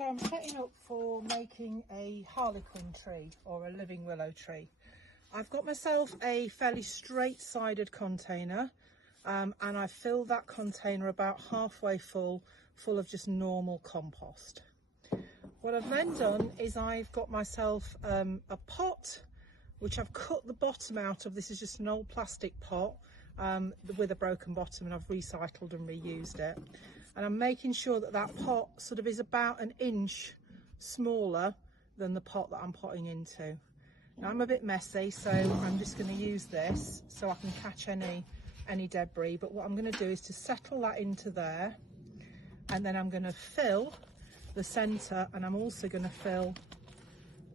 So I'm setting up for making a harlequin tree or a living willow tree. I've got myself a fairly straight-sided container and I've filled that container about halfway full of just normal compost. What I've then done is I've got myself a pot which I've cut the bottom out of. This is just an old plastic pot with a broken bottom, and I've recycled and reused it. And I'm making sure that that pot sort of is about an inch smaller than the pot that I'm potting into. Now I'm a bit messy, so I'm just going to use this so I can catch any debris. But what I'm going to do is to settle that into there, and then I'm going to fill the centre, and I'm also going to fill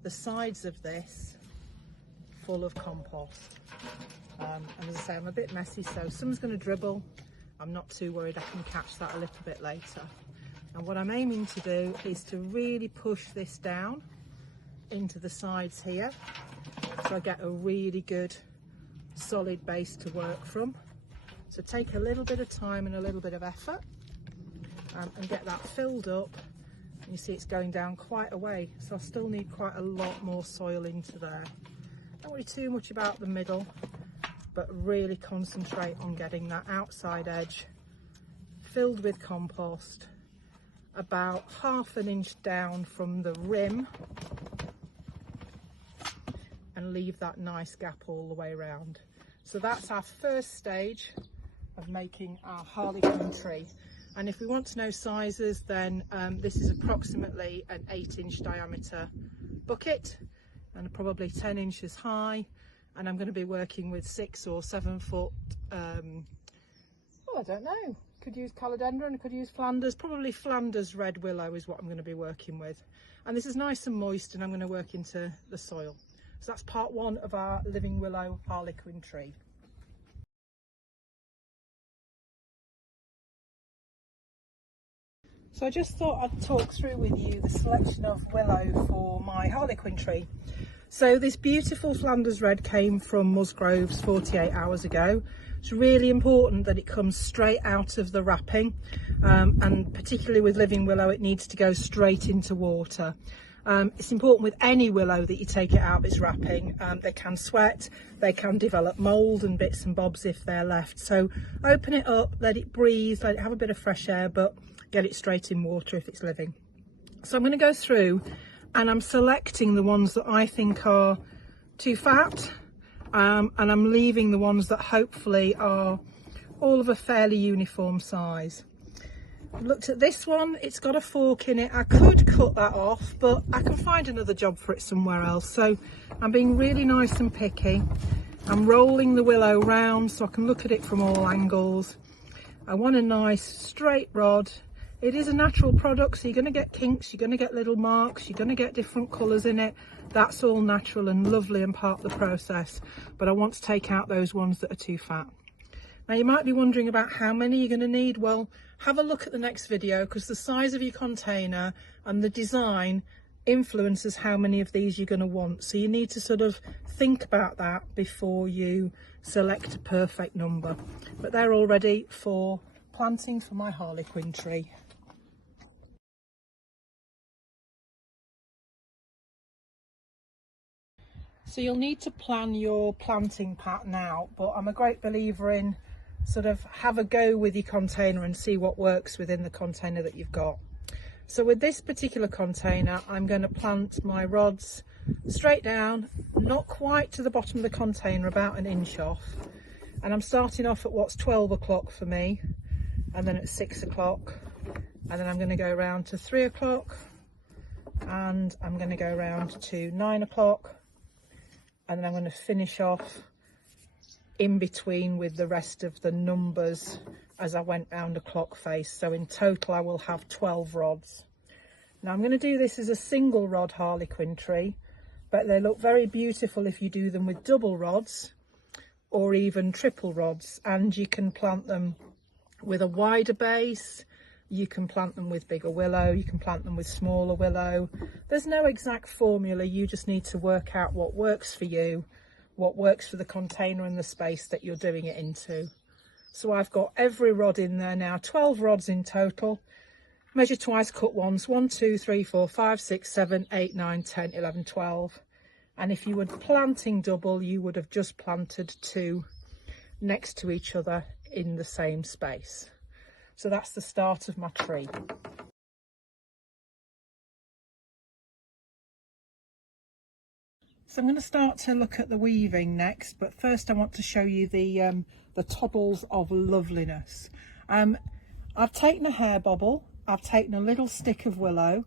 the sides of this full of compost. And as I say, I'm a bit messy, so some's going to dribble. I'm not too worried, I can catch that a little bit later. And what I'm aiming to do is to really push this down into the sides here, so I get a really good solid base to work from. So take a little bit of time and a little bit of effort and get that filled up. And you see it's going down quite a way, so I still need quite a lot more soil into there. Don't worry too much about the middle, but really concentrate on getting that outside edge filled with compost about half an inch down from the rim, and leave that nice gap all the way around. So that's our first stage of making our harlequin tree. And if we want to know sizes, then this is approximately an 8-inch diameter bucket and probably 10 inches high. And I'm going to be working with 6 or 7 foot, well, I don't know, could use Caledendron, could use Flanders, probably Flanders Red willow is what I'm going to be working with. And this is nice and moist, and I'm going to work into the soil. So that's part 1 of our living willow harlequin tree. So I just thought I'd talk through with you the selection of willow for my harlequin tree. So this beautiful Flanders Red came from Musgrove's 48 hours ago. It's really important that it comes straight out of the wrapping, and particularly with living willow it needs to go straight into water. It's important with any willow that you take it out of its wrapping. They can sweat, they can develop mould and bits and bobs if they're left. So open it up, let it breathe, let it have a bit of fresh air, but get it straight in water if it's living. So I'm going to go through and I'm selecting the ones that I think are too fat, and I'm leaving the ones that hopefully are all of a fairly uniform size. I've looked at this one, it's got a fork in it. I could cut that off, but I can find another job for it somewhere else. So I'm being really nice and picky. I'm rolling the willow round so I can look at it from all angles. I want a nice straight rod. It is a natural product, so you're going to get kinks, you're going to get little marks, you're going to get different colours in it. That's all natural and lovely and part of the process, but I want to take out those ones that are too fat. Now you might be wondering about how many you're going to need. Well, have a look at the next video, because the size of your container and the design influences how many of these you're going to want. So you need to sort of think about that before you select a perfect number. But they're all ready for planting for my harlequin tree. So you'll need to plan your planting pattern out, but I'm a great believer in sort of have a go with your container and see what works within the container that you've got. So with this particular container, I'm going to plant my rods straight down, not quite to the bottom of the container, about an inch off. And I'm starting off at what's 12 o'clock for me, and then at 6 o'clock, and then I'm going to go around to 3 o'clock, and I'm going to go around to 9 o'clock, and then I'm going to finish off in between with the rest of the numbers as I went round a clock face. So in total I will have 12 rods. Now I'm going to do this as a single rod harlequin tree, but they look very beautiful if you do them with double rods or even triple rods, and you can plant them with a wider base, you can plant them with bigger willow, you can plant them with smaller willow. There's no exact formula, you just need to work out what works for you, what works for the container and the space that you're doing it into. So I've got every rod in there now, 12 rods in total. Measure twice, cut once. 1, 2, 3, 4, 5, 6, 7, 8, 9, 10, 11, 12. And if you were planting double, you would have just planted 2 next to each other in the same space. So that's the start of my tree. So I'm going to start to look at the weaving next, but first I want to show you the toddles of loveliness. I've taken a hair bobble, I've taken a little stick of willow,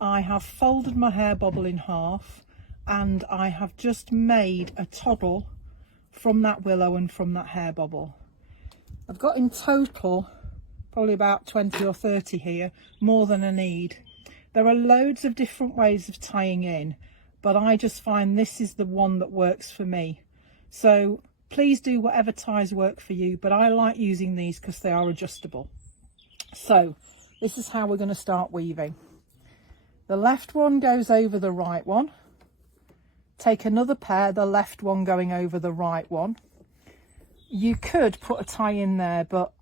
I have folded my hair bobble in half, and I have just made a toddle from that willow and from that hair bobble. I've got in total probably about 20 or 30 here, more than I need. There are loads of different ways of tying in, but I just find this is the one that works for me. So please do whatever ties work for you, but I like using these because they are adjustable. So this is how we're going to start weaving. The left one goes over the right one. Take another pair, the left one going over the right one. You could put a tie in there, but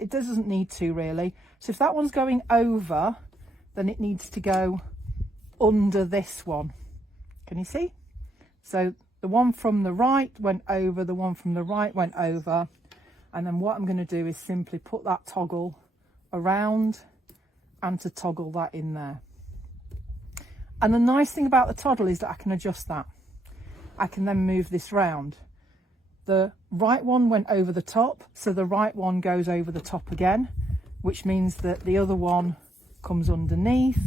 it doesn't need to really. So if that one's going over, then it needs to go under this one. Can you see? So the one from the right went over, the one from the right went over, and then what I'm going to do is simply put that toggle around and to toggle that in there. And the nice thing about the toddle is that I can adjust that. I can then move this round. The right one went over the top, so the right one goes over the top again, which means that the other one comes underneath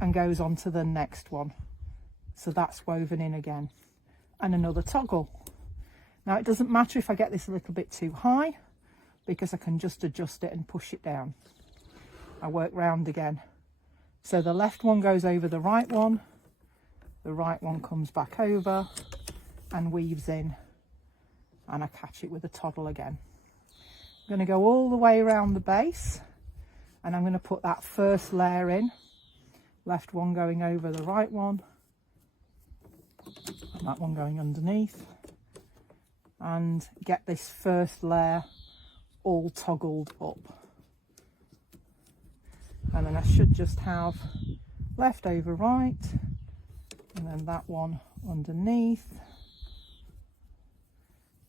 and goes on to the next one. So that's woven in again. And another toggle. Now it doesn't matter if I get this a little bit too high, because I can just adjust it and push it down. I work round again. So the left one goes over the right one comes back over and weaves in, and I catch it with a toddle again. I'm going to go all the way around the base, and I'm going to put that first layer in, left one going over the right one, and that one going underneath, and get this first layer all toggled up. And then I should just have left over right, and then that one underneath,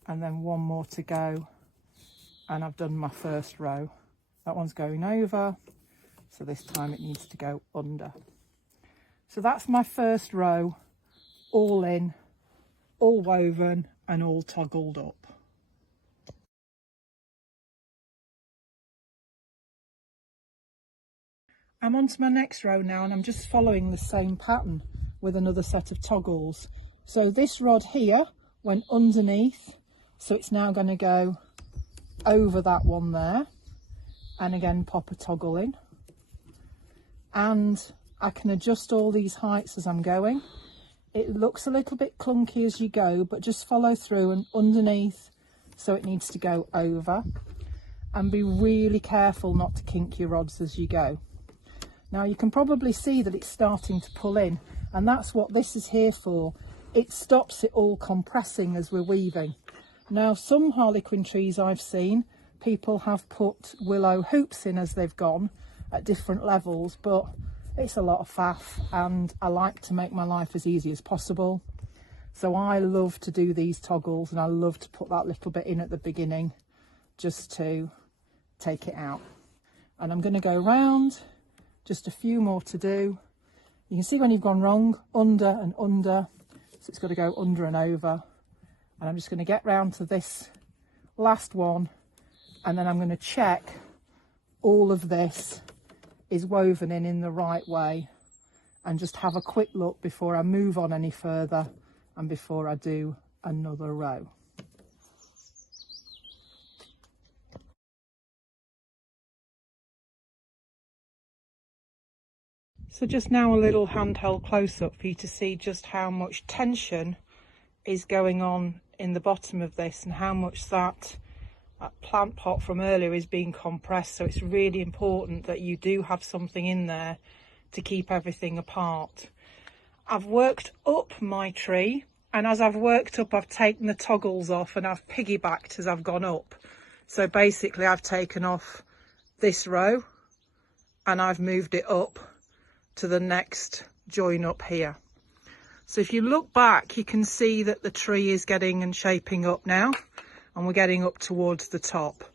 and then one more to go, and I've done my first row. That one's going over, so this time it needs to go under. So that's my first row, all in, all woven and all toggled up. I'm on to my next row now, and I'm just following the same pattern with another set of toggles. So this rod here went underneath, so it's now going to go over that one there, and again pop a toggle in, and I can adjust all these heights as I'm going. It looks a little bit clunky as you go, but just follow through and underneath, so it needs to go over, and be really careful not to kink your rods as you go. Now you can probably see that it's starting to pull in, and that's what this is here for. It stops it all compressing as we're weaving. Now some harlequin trees I've seen, people have put willow hoops in as they've gone at different levels, but it's a lot of faff, and I like to make my life as easy as possible. So I love to do these toggles, and I love to put that little bit in at the beginning just to take it out. And I'm going to go round. Just a few more to do. You can see when you've gone wrong, under and under, so it's got to go under and over. And I'm just going to get round to this last one, and then I'm going to check all of this is woven in the right way, and just have a quick look before I move on any further and before I do another row. So just now a little handheld close-up for you to see just how much tension is going on in the bottom of this, and how much that plant pot from earlier is being compressed. So it's really important that you do have something in there to keep everything apart. I've worked up my tree, and as I've worked up, I've taken the toggles off and I've piggybacked as I've gone up. So basically I've taken off this row and I've moved it up to the next join up here. So if you look back, you can see that the tree is getting and shaping up now, and we're getting up towards the top.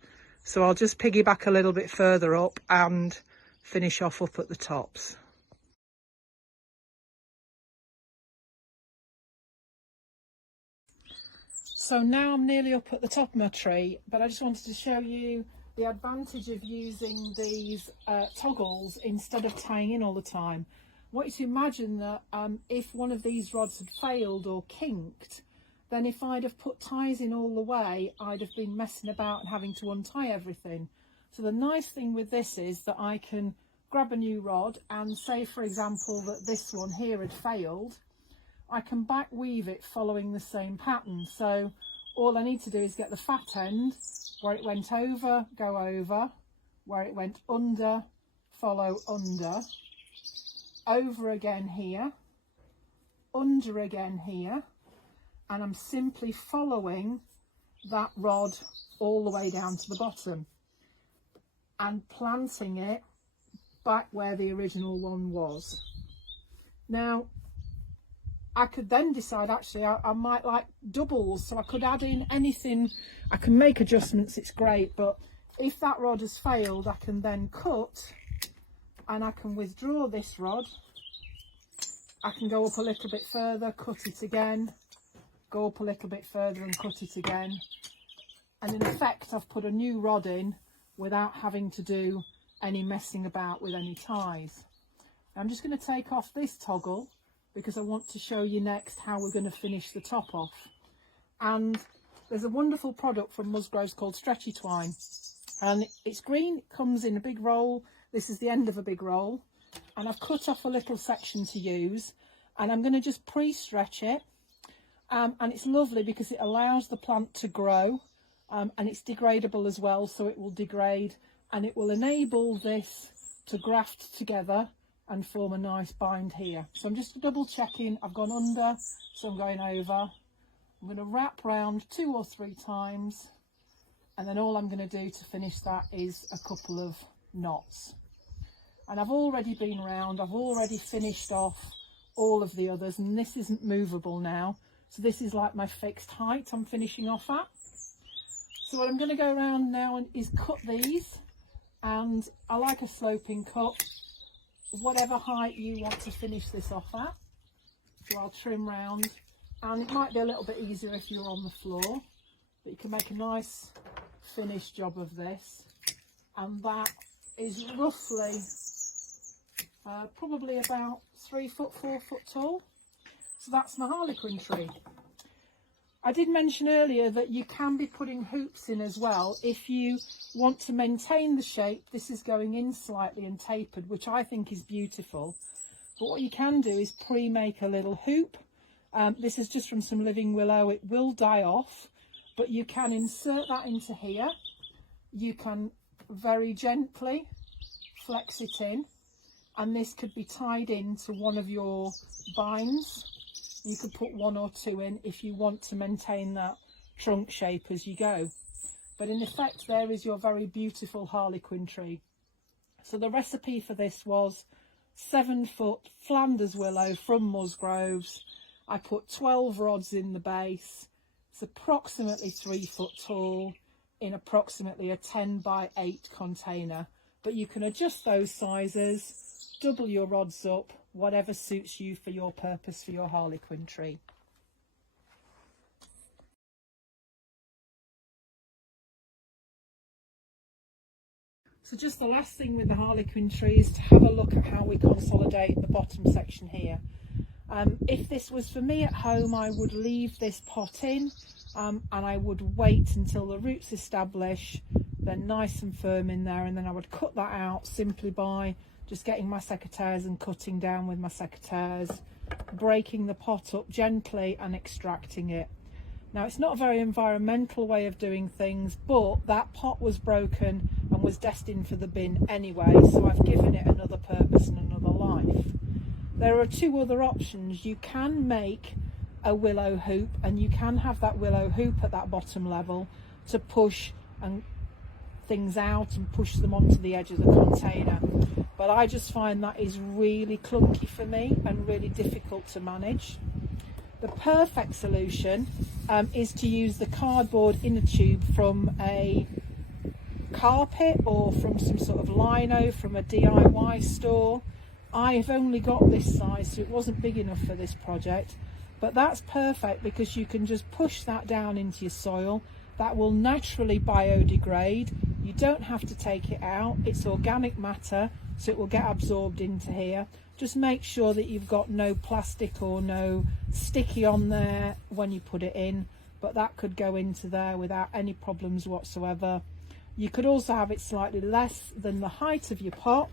So I'll just piggyback a little bit further up and finish off up at the tops. So now I'm nearly up at the top of my tree, but I just wanted to show you the advantage of using these toggles instead of tying in all the time. I want you to imagine that if one of these rods had failed or kinked, then if I'd have put ties in all the way, I'd have been messing about and having to untie everything. So the nice thing with this is that I can grab a new rod and say, for example, that this one here had failed, I can back weave it following the same pattern. So all I need to do is get the fat end, where it went over, go over, where it went under, follow under, over again here, under again here, and I'm simply following that rod all the way down to the bottom and planting it back where the original one was. Now I could then decide, actually I might like doubles, so I could add in anything. I can make adjustments, it's great, but if that rod has failed, I can then cut and I can withdraw this rod. I can go up a little bit further, cut it again, go up a little bit further and cut it again, and in effect I've put a new rod in without having to do any messing about with any ties. Now I'm just going to take off this toggle because I want to show you next how we're going to finish the top off. And there's a wonderful product from Musgrove's called Stretchy Twine, and it's green, it comes in a big roll. This is the end of a big roll, and I've cut off a little section to use, and I'm going to just pre-stretch it, and it's lovely because it allows the plant to grow, and it's degradable as well, so it will degrade and it will enable this to graft together and form a nice bind here. So I'm just double checking, I've gone under, so I'm going over. I'm going to wrap round 2 or 3 times, and then all I'm going to do to finish that is a couple of knots. And I've already been round, I've already finished off all of the others, and this isn't movable now. So this is like my fixed height I'm finishing off at. So what I'm going to go around now is cut these, and I like a sloping cut, whatever height you want to finish this off at. So I'll trim round, and it might be a little bit easier if you're on the floor, but you can make a nice finished job of this. And that is roughly probably about 3 foot, 4 foot tall. So that's my harlequin tree. I did mention earlier that you can be putting hoops in as well if you want to maintain the shape. This is going in slightly and tapered, which I think is beautiful. But what you can do is pre-make a little hoop. This is just from some living willow. It will die off, but you can insert that into here. You can very gently flex it in, and this could be tied into one of your binds. You could put 1 or 2 in if you want to maintain that trunk shape as you go. But in effect, there is your very beautiful harlequin tree. So the recipe for this was 7 foot Flanders willow from Musgrove's. I put 12 rods in the base. It's approximately 3 foot tall in approximately a 10 by 8 container. But you can adjust those sizes, double your rods up, whatever suits you for your purpose for your harlequin tree. So just the last thing with the harlequin tree is to have a look at how we consolidate the bottom section here. If this was for me at home, I would leave this pot in and I would wait until the roots establish, they're nice and firm in there, and then I would cut that out simply by just getting my secateurs and cutting down with my secateurs, breaking the pot up gently and extracting it. Now, it's not a very environmental way of doing things, but that pot was broken and was destined for the bin anyway, so I've given it another purpose and another life. There are 2 other options. You can make a willow hoop, and you can have that willow hoop at that bottom level to push and things out and push them onto the edge of the container. But I just find that is really clunky for me and really difficult to manage. The perfect solution is to use the cardboard inner tube from a carpet or from some sort of lino from a DIY store. I've only got this size, so it wasn't big enough for this project, but that's perfect because you can just push that down into your soil. That will naturally biodegrade. You don't have to take it out. It's organic matter, so it will get absorbed into here. Just make sure that you've got no plastic or no sticky on there when you put it in, but that could go into there without any problems whatsoever. You could also have it slightly less than the height of your pot,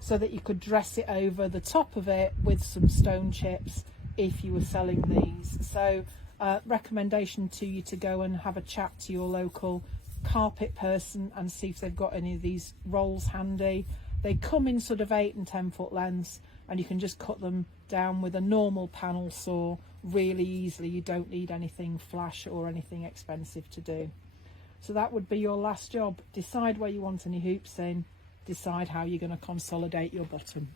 so that you could dress it over the top of it with some stone chips if you were selling these. So recommendation to you to go and have a chat to your local carpet person and see if they've got any of these rolls handy. They come in sort of 8 and 10 foot lengths, and you can just cut them down with a normal panel saw really easily. You don't need anything flash or anything expensive to do. So that would be your last job. Decide where you want any hoops in, decide how you're going to consolidate your bottom.